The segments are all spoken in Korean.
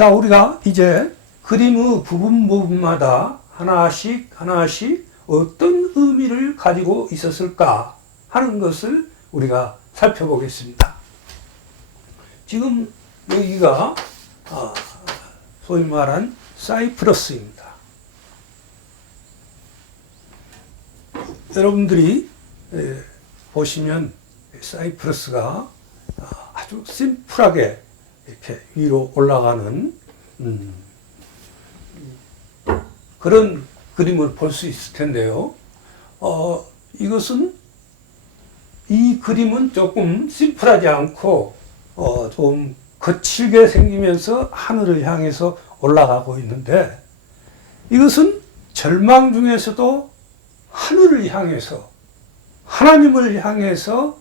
자, 우리가 이제 그림의 부분마다 하나씩 어떤 의미를 가지고 있었을까 하는 것을 우리가 살펴보겠습니다. 지금 여기가 소위 말한 사이프러스입니다. 여러분들이 보시면 사이프러스가 아주 심플하게 이렇게 위로 올라가는 그런 그림을 볼 수 있을 텐데요. 이 그림은 조금 심플하지 않고 좀 거칠게 생기면서 하늘을 향해서 올라가고 있는데, 이것은 절망 중에서도 하늘을 향해서, 하나님을 향해서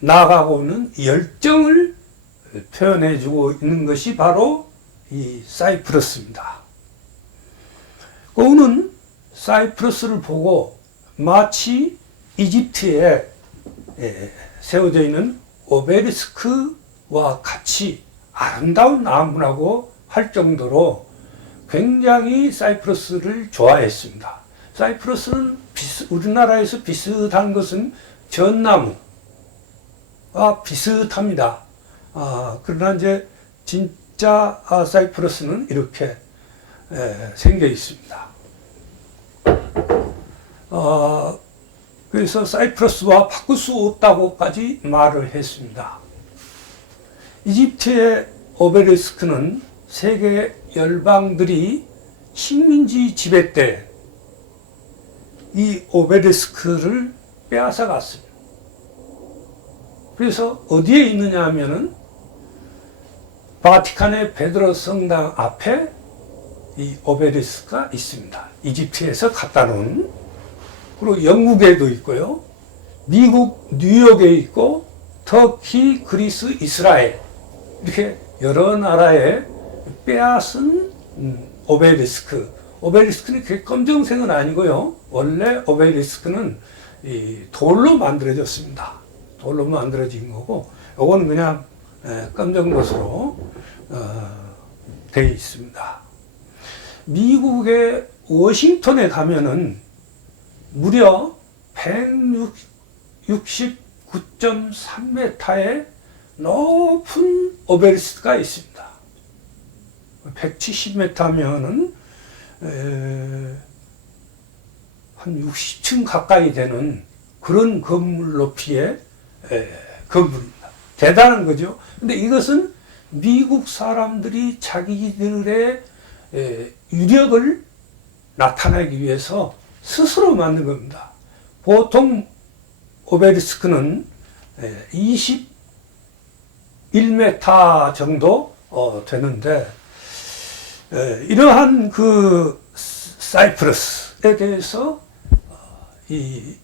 나아가고 있는 열정을 표현해주고 있는 것이 바로 이 사이프러스입니다. 그는 사이프러스를 보고 마치 이집트에 세워져 있는 오베리스크와 같이 아름다운 나무라고 할 정도로 굉장히 사이프러스를 좋아했습니다. 사이프러스는 우리나라에서 비슷한 것은 전나무와 비슷합니다. 그러나 이제 진짜 사이프러스는 이렇게 생겨 있습니다. 그래서 사이프러스와 바꿀 수 없다고까지 말을 했습니다. 이집트의 오베리스크는 세계 열방들이 식민지 지배 때 이 오베리스크를 빼앗아 갔습니다. 그래서 어디에 있느냐 하면은 바티칸의 베드로 성당 앞에 이 오베리스크가 있습니다. 이집트에서 갖다 놓은. 그리고 영국에도 있고요. 미국 뉴욕에 있고, 터키, 그리스, 이스라엘, 이렇게 여러 나라에 빼앗은 오베리스크. 오베리스크는 그게 검정색은 아니고요. 원래 오베리스크는 이 돌로 만들어졌습니다. 돌로 만들어진 거고, 요거는 그냥 검정것으로 되어 있습니다. 미국의 워싱턴에 가면은 무려 169.3m의 높은 오베리스크가 있습니다. 170m면은 한 60층 가까이 되는 그런 건물 높이의 건물입니다. 대단한 거죠. 근데 이것은 미국 사람들이 자기들의 유력을 나타내기 위해서 스스로 만든 겁니다. 보통 오베리스크는 21m 정도 되는데, 이러한 그 사이프러스에 대해서 이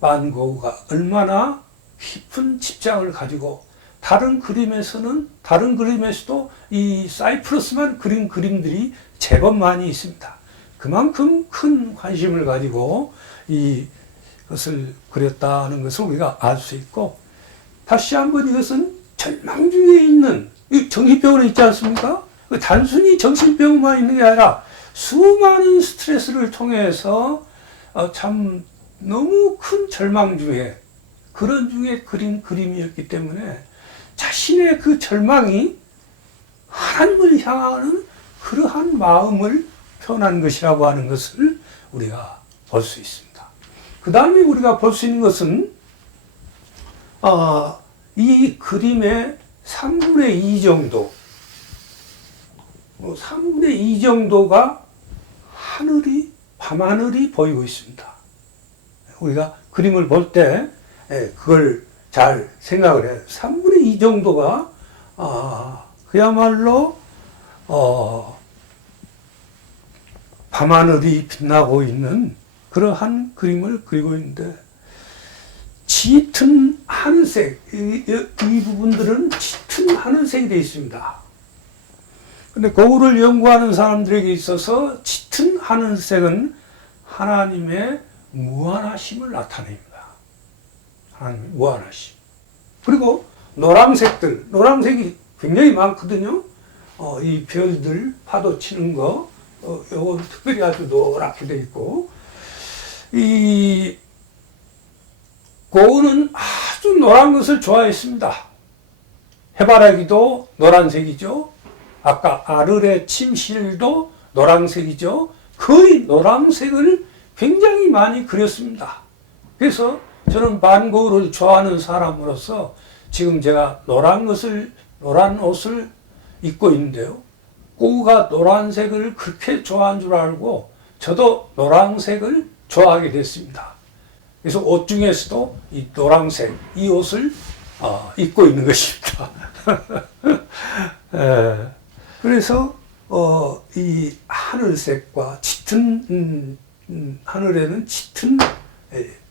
반 고흐가 얼마나 깊은 집착을 가지고, 다른 그림에서도 이 사이프러스만 그린 그림들이 제법 많이 있습니다. 그만큼 큰 관심을 가지고 이것을 그렸다는 것을 우리가 알 수 있고, 다시 한번 이것은 절망 중에 있는 정신병원에 있지 않습니까? 단순히 정신병만 있는 게 아니라 수많은 스트레스를 통해서 참 너무 큰 절망 중에, 그런 중에 그린 그림이었기 때문에 자신의 그 절망이 하나님을 향하는 그러한 마음을 표현한 것이라고 하는 것을 우리가 볼 수 있습니다. 그 다음에 우리가 볼 수 있는 것은 이 그림의 3분의 2 정도, 3분의 2 정도가 밤하늘이 보이고 있습니다. 우리가 그림을 볼 때 그걸 잘 생각을 해요. 3분의 2 정도가 그야말로 밤하늘이 빛나고 있는 그러한 그림을 그리고 있는데, 짙은 하늘색, 이 부분들은 짙은 하늘색이 되어 있습니다. 근데 고흐를 연구하는 사람들에게 있어서 짙은 하늘색은 하나님의 무한하심을 나타냅니다. 하나님의 무한하심. 그리고 노란색이 굉장히 많거든요. 이 별들 파도 치는 거, 요거 특별히 아주 노랗게 돼 있고, 고우는 아주 노란 것을 좋아했습니다. 해바라기도 노란색이죠. 아까 아르레 침실도 노란색이죠. 거의 노란색을 굉장히 많이 그렸습니다. 그래서 저는 반고우를 좋아하는 사람으로서 지금 제가 노란 옷을 입고 있는데요. 고우가 노란색을 그렇게 좋아한 줄 알고 저도 노란색을 좋아하게 됐습니다. 그래서 옷 중에서도 이 노란색, 이 옷을 입고 있는 것입니다. 그래서 이 하늘색과 짙은 하늘에는 짙은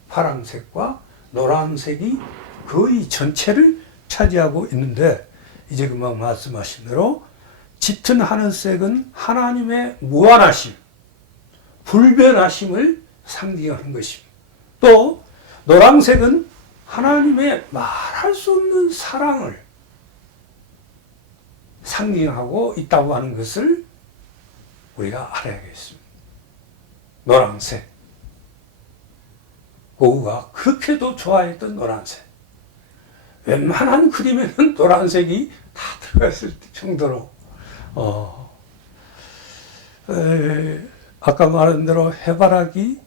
파란색과 노란색이 거의 전체를 차지하고 있는데, 이제 금방 말씀하신 대로 짙은 하늘색은 하나님의 무한하심, 불변하심을 상징하는 것입니다. 또 노란색은 하나님의 말할 수 없는 사랑을 상징하고 있다고 하는 것을 우리가 알아야겠습니다. 노란색, 고우가 그렇게도 좋아했던 노란색. 웬만한 그림에는 노란색이 다 들어갔을 정도로 아까 말한 대로 해바라기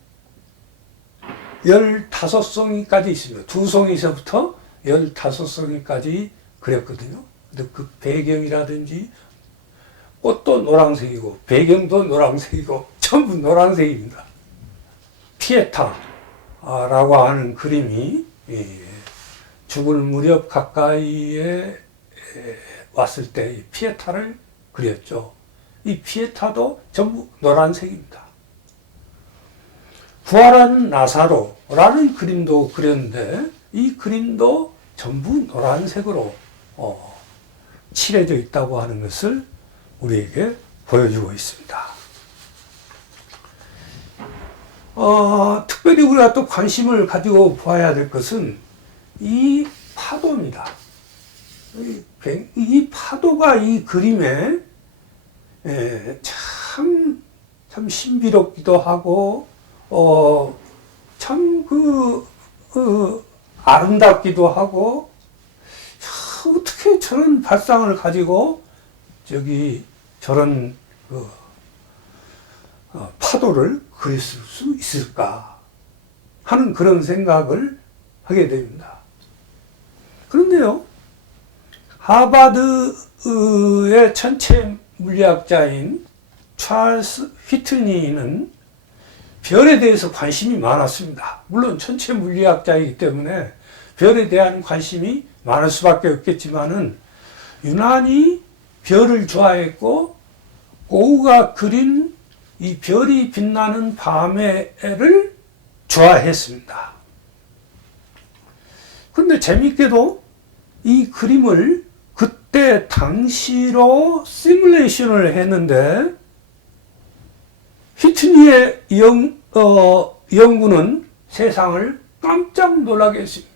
15송이까지 있습니다. 2송이서부터 15송이까지 그렸거든요. 근데 그 배경이라든지 꽃도 노란색이고 배경도 노란색이고 전부 노란색입니다. 피에타라고 하는 그림이 죽을 무렵 가까이에 왔을 때 피에타를 그렸죠. 이 피에타도 전부 노란색입니다. 부활한 나사로라는 그림도 그렸는데 이 그림도 전부 노란색으로 칠해져 있다고 하는 것을 우리에게 보여주고 있습니다. 특별히 우리가 또 관심을 가지고 봐야 될 것은 이 파도입니다. 이 파도가 이 그림에 참 신비롭기도 하고 참 아름답기도 하고, 어떻게 저런 발상을 가지고 저런 파도를 그릴 수 있을까 하는 그런 생각을 하게 됩니다. 그런데요, 하버드의 천체 물리학자인 찰스 휘트니는 별에 대해서 관심이 많았습니다. 물론 천체 물리학자이기 때문에 별에 대한 관심이 많을 수밖에 없겠지만은 유난히 별을 좋아했고, 고우가 그린 이 별이 빛나는 밤에를 좋아했습니다. 근데 재미있게도 이 그림을 그때 당시로 시뮬레이션을 했는데, 휘트니의 연구는 세상을 깜짝 놀라게 했습니다.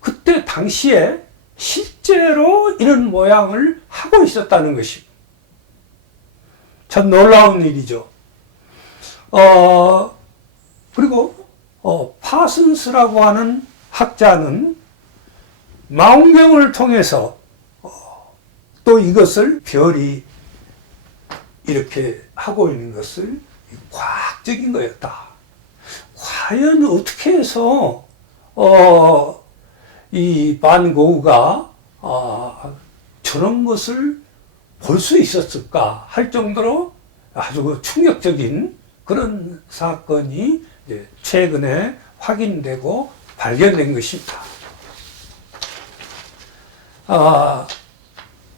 그때 당시에 실제로 이런 모양을 하고 있었다는 것입니다. 참 놀라운 일이죠. 그리고 파슨스라고 하는 학자는 망원경을 통해서 또 이것을 별이 이렇게 하고 있는 것을 과학적인 거였다. 과연 어떻게 해서 이 반 고흐가 저런 것을 볼 수 있었을까 할 정도로 아주 충격적인 그런 사건이 이제 최근에 확인되고 발견된 것입니다.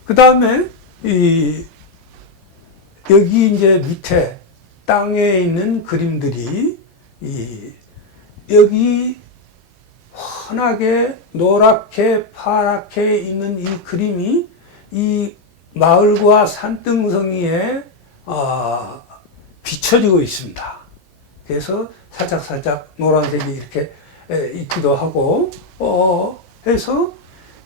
그 다음에 여기 이제 밑에 땅에 있는 그림들이 여기 환하게 노랗게 파랗게 있는 이 그림이 이 마을과 산등성이에 비춰지고 있습니다. 그래서 살짝 노란색이 이렇게 있기도 하고 해서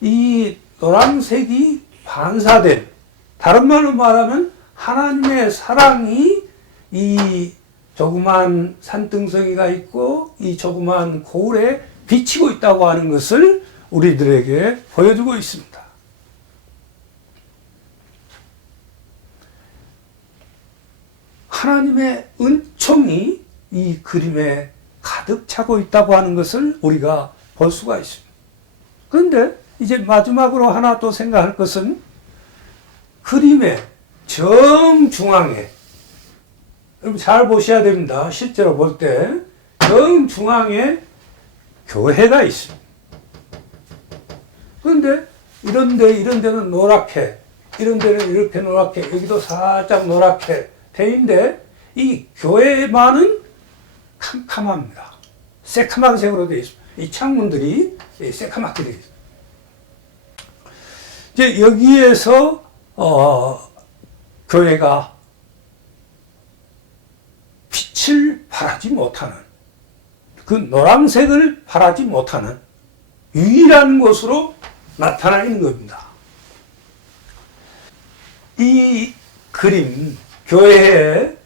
이 노란색이 반사된, 다른 말로 말하면 하나님의 사랑이 이 조그만 산등성이가 있고 이 조그만 거울에 비치고 있다고 하는 것을 우리들에게 보여주고 있습니다. 하나님의 은총이 이 그림에 가득 차고 있다고 하는 것을 우리가 볼 수가 있습니다. 그런데 이제 마지막으로 하나 또 생각할 것은 그림의 정중앙에, 여러분 잘 보셔야 됩니다. 실제로 볼 때 정중앙에 교회가 있습니다. 그런데 이런 데는 노랗게, 이런 데는 이렇게 노랗게, 여기도 살짝 노랗게 돼 있는데 이 교회만은 캄캄합니다. 새카만 색으로 되어 있습니다. 이 창문들이 새카맣게 되어 있습니다. 이제 여기에서 교회가 빛을 발하지 못하는, 그 노란색을 발하지 못하는 유일한 곳으로 나타나 있는 겁니다. 이 그림, 교회의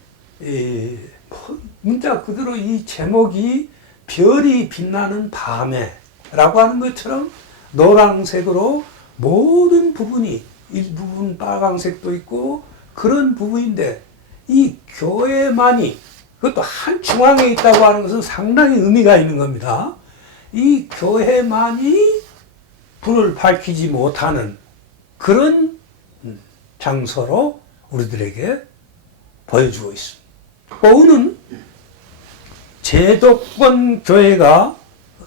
문자 그대로 이 제목이 별이 빛나는 밤에 라고 하는 것처럼 노란색으로 모든 부분이, 일부분 빨간색도 있고 그런 부분인데 이 교회만이, 그것도 한 중앙에 있다고 하는 것은 상당히 의미가 있는 겁니다. 이 교회만이 불을 밝히지 못하는 그런 장소로 우리들에게 보여주고 있습니다. 오늘은 제도권 교회가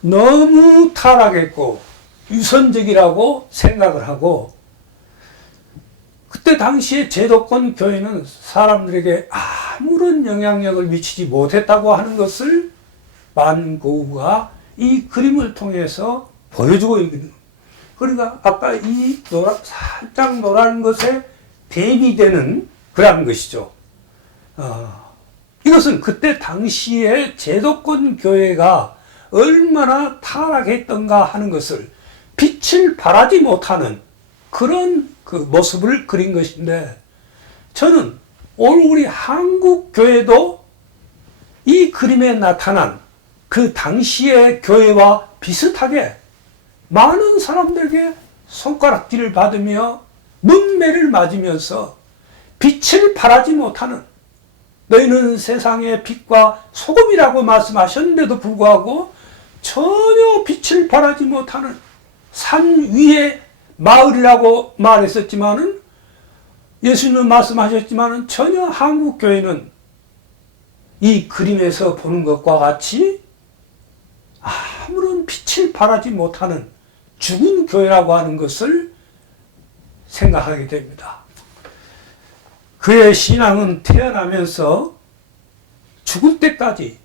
너무 타락했고 유선적이라고 생각을 하고, 그때 당시에 제도권 교회는 사람들에게 아무런 영향력을 미치지 못했다고 하는 것을 만고우가 이 그림을 통해서 보여주고 있는 겁니다. 그러니까 아까 이 살짝 노란 것에 대비되는 그런 것이죠. 이것은 그때 당시에 제도권 교회가 얼마나 타락했던가 하는 것을 빛을 발하지 못하는 그런 그 모습을 그린 것인데, 저는 오늘 우리 한국 교회도 이 그림에 나타난 그 당시의 교회와 비슷하게 많은 사람들에게 손가락질을 받으며 문매를 맞으면서 빛을 발하지 못하는, 너희는 세상의 빛과 소금이라고 말씀하셨는데도 불구하고 전혀 빛을 발하지 못하는 산 위의 마을이라고 말했었지만은, 예수님은 말씀하셨지만은 전혀 한국 교회는 이 그림에서 보는 것과 같이 아무런 빛을 발하지 못하는 죽은 교회라고 하는 것을 생각하게 됩니다. 그의 신앙은 태어나면서 죽을 때까지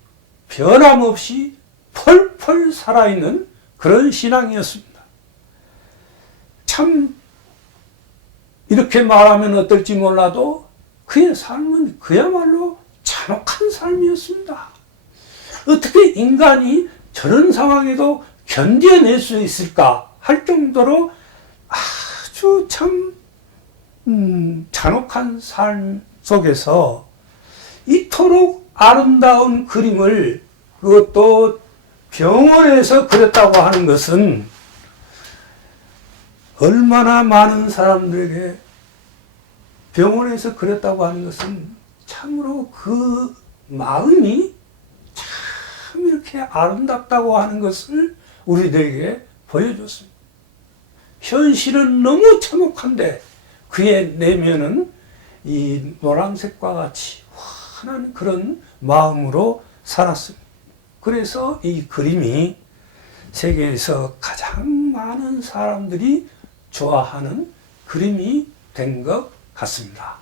변함없이 펄펄 살아있는 그런 신앙이었습니다. 참 이렇게 말하면 어떨지 몰라도 그의 삶은 그야말로 잔혹한 삶이었습니다. 어떻게 인간이 저런 상황에도 견뎌낼 수 있을까 할 정도로 아주 참 잔혹한 삶 속에서 이토록 아름다운 그림을, 그것도 병원에서 그렸다고 하는 것은 얼마나 많은 사람들에게, 병원에서 그렸다고 하는 것은 참으로 그 마음이 참 이렇게 아름답다고 하는 것을 우리들에게 보여줬습니다. 현실은 너무 참혹한데 그의 내면은 이 노란색과 같이 환한 그런 마음으로 살았습니다. 그래서 이 그림이 세계에서 가장 많은 사람들이 좋아하는 그림이 된 것 같습니다.